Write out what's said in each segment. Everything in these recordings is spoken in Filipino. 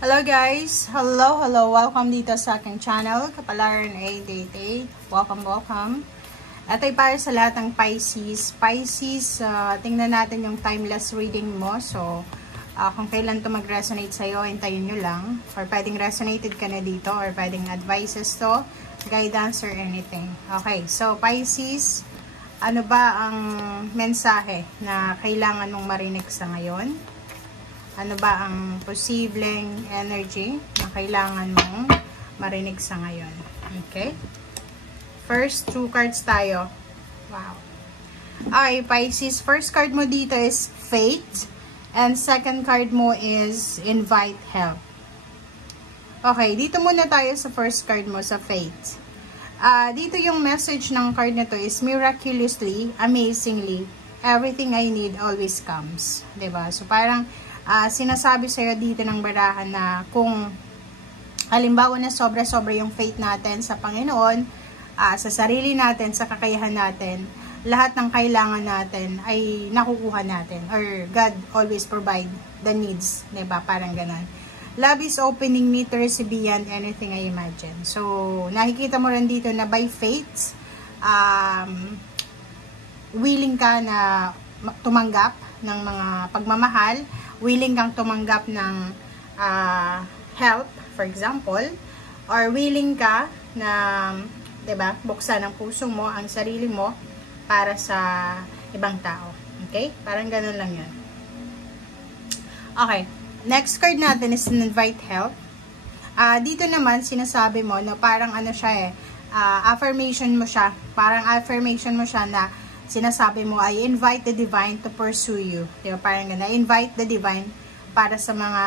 Hello guys! Hello! Welcome dito sa aking channel, Kapalaran 888. Welcome! Ito ay para sa lahat ng Pisces. Pisces, tingnan natin yung timeless reading mo. So, kung kailan to mag-resonate sa'yo, hintayin nyo lang. Or pwedeng resonated ka na dito, or pwedeng advices to, guidance, or anything. Okay, so Pisces, ano ba ang mensahe na kailangan mong marinig sa ngayon? Ano ba ang posibleng energy na kailangan mong marinig sa ngayon? Okay? First, 2 cards tayo. Wow. Okay, Pisces. First card mo dito is Fate. And second card mo is Invite Help. Okay, dito muna tayo sa first card mo, sa Fate. Dito yung message ng card na to is miraculously, amazingly, everything I need always comes. Diba? So, parang sinasabi sa'yo dito ng barahan na kung halimbawa na sobra-sobra yung faith natin sa Panginoon, sa sarili natin, sa kakayahan natin, lahat ng kailangan natin ay nakukuha natin, or God always provide the needs, diba? Parang ganon. Love is opening me to receive beyond anything I imagine. So, nakikita mo rin dito na by faith, willing ka na tumanggap ng mga pagmamahal, willing kang tumanggap ng help, for example, or willing ka na, 'di ba, buksan ang puso mo, ang sarili mo para sa ibang tao. Okay? Parang ganoon lang 'yun. Okay. Next card natin is invite help. Dito naman sinasabi mo na parang ano siya affirmation mo siya. Parang affirmation mo siya na sinasabi mo, I invite the divine to pursue you. Diba? Parang gano'n. Invite the divine para sa mga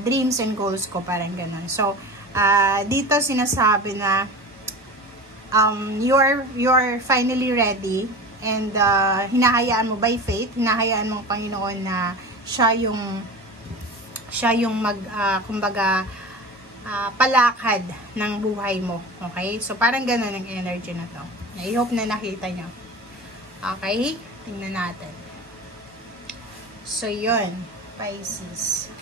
dreams and goals ko. Parang gano'n. So, dito sinasabi na you're finally ready, and hinahayaan mo by faith, hinahayaan mo ang Panginoon na siya yung kumbaga, palakad ng buhay mo. Okay? So, parang gano'n ang energy na to. I hope na nakita nyo. Okay, tingnan natin. So, yun, Pisces.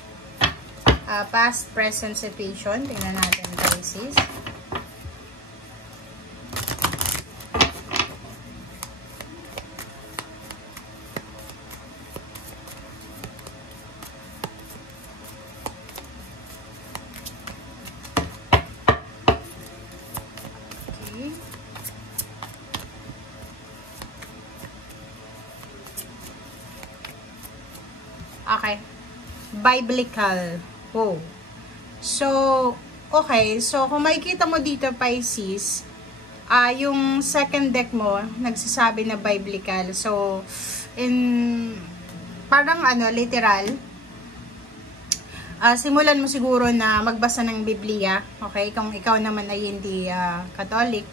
Past, present situation. Tingnan natin, Pisces. Okay. Biblical. Oh. So, okay. So, kung makikita mo dito, Pisces, yung second deck mo, nagsasabi na biblical. So, parang literal, simulan mo siguro na magbasa ng Biblia. Okay? Kung ikaw naman ay hindi Catholic,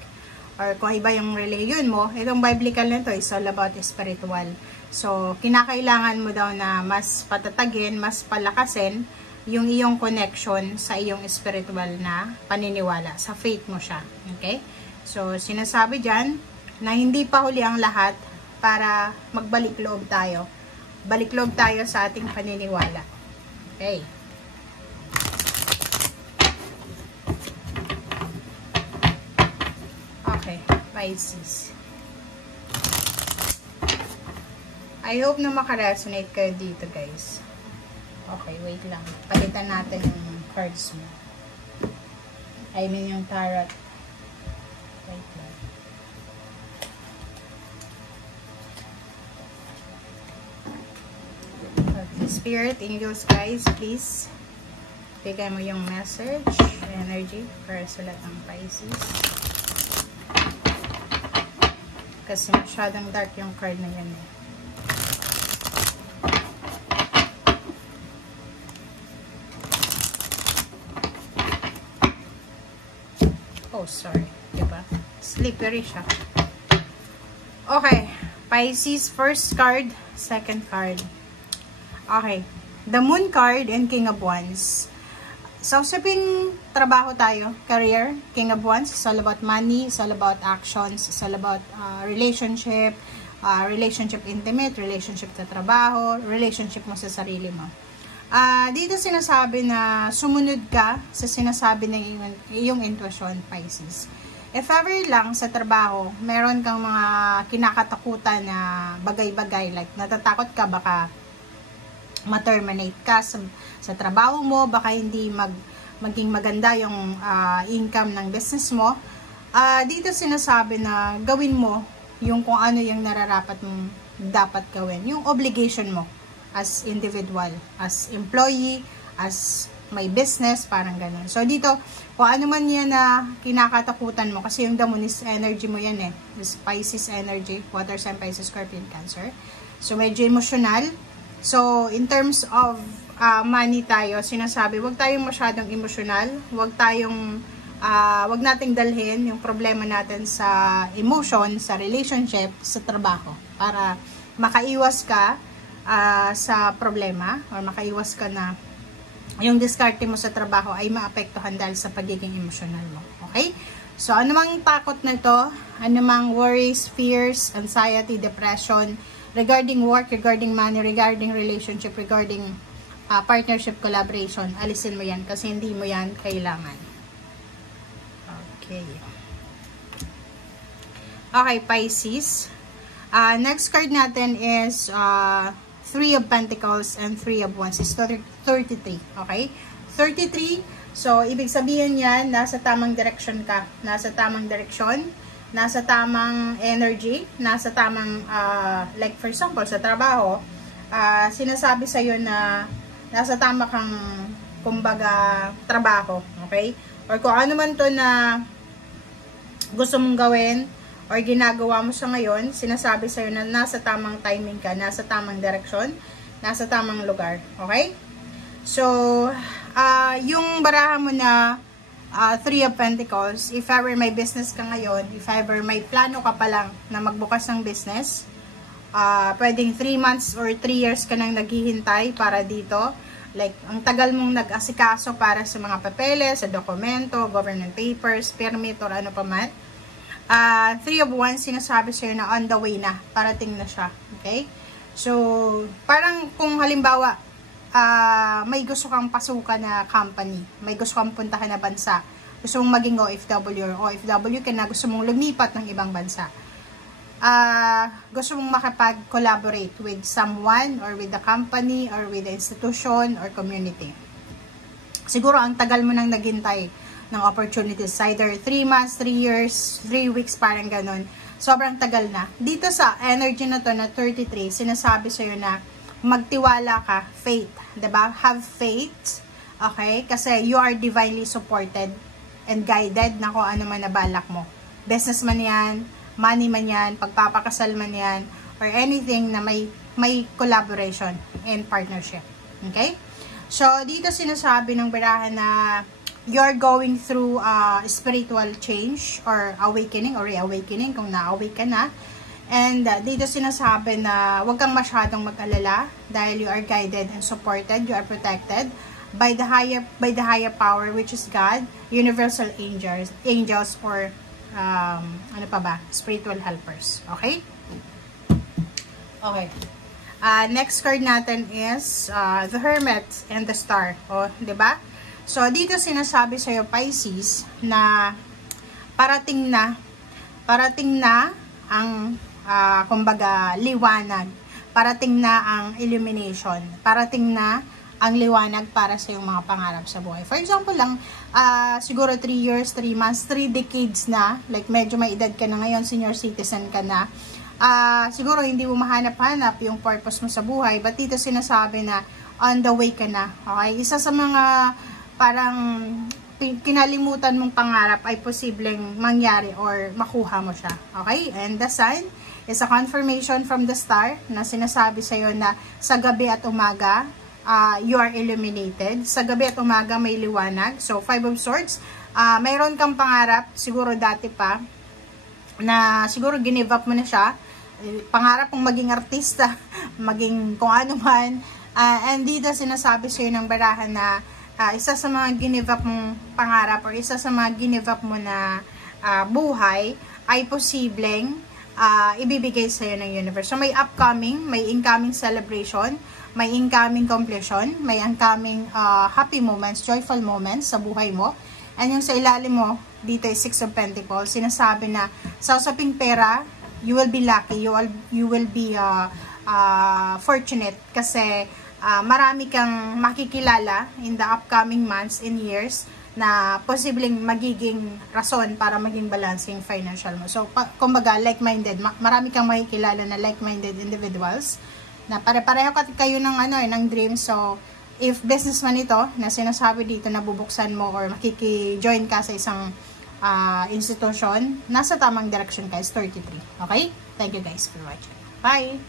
or kung iba yung religion mo, itong biblical na to is all about spiritual. So, kinakailangan mo daw na mas patatagin, mas palakasin yung iyong connection sa iyong spiritual na paniniwala. Sa faith mo siya. Okay? So, sinasabi dyan na hindi pa huli ang lahat para magbalik loob tayo. Balik loob tayo sa ating paniniwala. Okay? Okay, Pisces. I hope na makaresonate kayo dito, guys. Okay, wait lang. Palitan natin yung cards mo. I mean yung tarot. Wait lang. Okay, Spirit, Angels, guys, please. Bigay mo yung message, energy, para sa lahat ng Pisces. Kasi masyadong dark yung card na yan eh. Oh, sorry. Diba? Slippery siya. Okay. Pisces, first card, second card. Okay. The Moon card and King of Wands. So, sabing trabaho tayo, career, King of Wands, it's all about money, it's all about actions, it's all about relationship, relationship intimate, relationship sa trabaho, relationship mo sa sarili mo. Dito sinasabi na sumunod ka sa sinasabi ng iyong intuition, Pisces. If ever lang sa trabaho, meron kang mga kinakatakutan na bagay-bagay, like natatakot ka baka ma-terminate ka sa trabaho mo, baka hindi maging maganda yung income ng business mo, dito sinasabi na gawin mo yung kung ano yung nararapat mong dapat gawin, yung obligation mo as individual, as employee, as may business, parang ganun. So dito, kung ano man yan na kinakatakutan mo, kasi yung the moon is energy mo yan eh, this Pisces energy, water sign, Pisces, Scorpion, Cancer. So medyo emotional. So in terms of money tayo, sinasabi, wag tayong masyadong emotional, wag nating dalhin yung problema natin sa emotion, sa relationship, sa trabaho, para makaiwas ka sa problema, or makaiwas ka na yung diskarte mo sa trabaho ay maapektuhan dahil sa pagiging emotional mo. Okay? So, anumang takot na ito, anumang worries, fears, anxiety, depression, regarding work, regarding money, regarding relationship, regarding partnership, collaboration, alisin mo yan kasi hindi mo yan kailangan. Okay. Okay, Pisces. Next card natin is 3 of Pentacles and 3 of Wands is 33. Okay? 33. So, ibig sabihin yan, nasa tamang direction ka. Nasa tamang direction, nasa tamang energy, nasa tamang, like for example, sa trabaho, sinasabi sa'yo na nasa tama kang, kumbaga, trabaho. Okay? Or kung ano man to na gusto mong gawin, or ginagawa mo sa ngayon, sinasabi sa'yo na nasa tamang timing ka, nasa tamang direction, nasa tamang lugar. Okay? So, yung barahan mo na 3 of Pentacles, if ever may business ka ngayon, if ever may plano ka pa lang na magbukas ng business, pwedeng 3 months or 3 years ka nang naghihintay para dito. Like, ang tagal mong nag-asikaso para sa mga papeles, sa dokumento, government papers, permit, or ano pa man. 3 of Wands, sinasabi sa'yo na on the way na, parating na siya. Okay? So, parang kung halimbawa, may gusto kang pasukan na company, may gusto kang puntahan na bansa, gusto mong maging OFW or OFW ka na, gusto mong lumipat ng ibang bansa, gusto mong makapag-collaborate with someone or with the company or with the institution or community. Siguro ang tagal mo nang naghintay ng opportunities, either 3 months, 3 years, 3 weeks, parang ganun. Sobrang tagal na. Dito sa energy na to na 33, sinasabi sa'yo na magtiwala ka, faith, diba? Have faith, okay? Kasi you are divinely supported and guided na kung ano man nabalak mo. Business man yan, money man yan, pagpapakasal man yan, or anything na may collaboration and partnership. Okay? So, dito sinasabi ng barahan na you're going through spiritual change or awakening or reawakening kung na-awake ka na. And dito sinasabi na huwag kang masyadong mag-alala dahil you are guided and supported, you are protected by the higher power, which is God, universal angels or ano pa ba? Spiritual helpers. Okay? Okay. Next card natin is the Hermit and the Star. O, diba? So, dito sinasabi sa'yo, Pisces, na parating na ang, kumbaga, liwanag. Parating na ang illumination. Parating na ang liwanag para sa iyong mga pangarap sa buhay. For example lang, siguro 3 years, 3 months, 3 decades na, like medyo may edad ka na ngayon, senior citizen ka na, siguro hindi mo mahanap-hanap yung purpose mo sa buhay, but dito sinasabi na on the way ka na. Okay? Isa sa mga parang kinalimutan mong pangarap ay posibleng mangyari or makuha mo siya. Okay? And the Sun is a confirmation from the Star na sinasabi sa'yo na sa gabi at umaga, you are illuminated. Sa gabi at umaga may liwanag. So, 5 of Swords. Mayroon kang pangarap, siguro dati pa, na siguro give up mo na siya. Pangarap mong maging artista, maging kung ano man. And dito sinasabi sa'yo ng barahan na isa sa mga give up mong pangarap or isa sa mga give up mo na buhay ay posibleng ibibigay sa'yo ng universe. So, may upcoming, may incoming celebration, may incoming completion, may incoming happy moments, joyful moments sa buhay mo. And yung sa ilalim mo, dito is 6 of Pentacles. Sinasabi na sa usaping pera, you will be lucky, you will be fortunate kasi marami kang makikilala in the upcoming months and years na posibleng magiging rason para maging balancing financial mo. So, kumbaga, like-minded. Marami kang makikilala na like-minded individuals na pare-pareho kayo ng, ng dreams. So, if businessman ito, na sinasabi dito na bubuksan mo or makiki-join ka sa isang institution, nasa tamang direction ka is 33. Okay? Thank you guys for watching. Bye!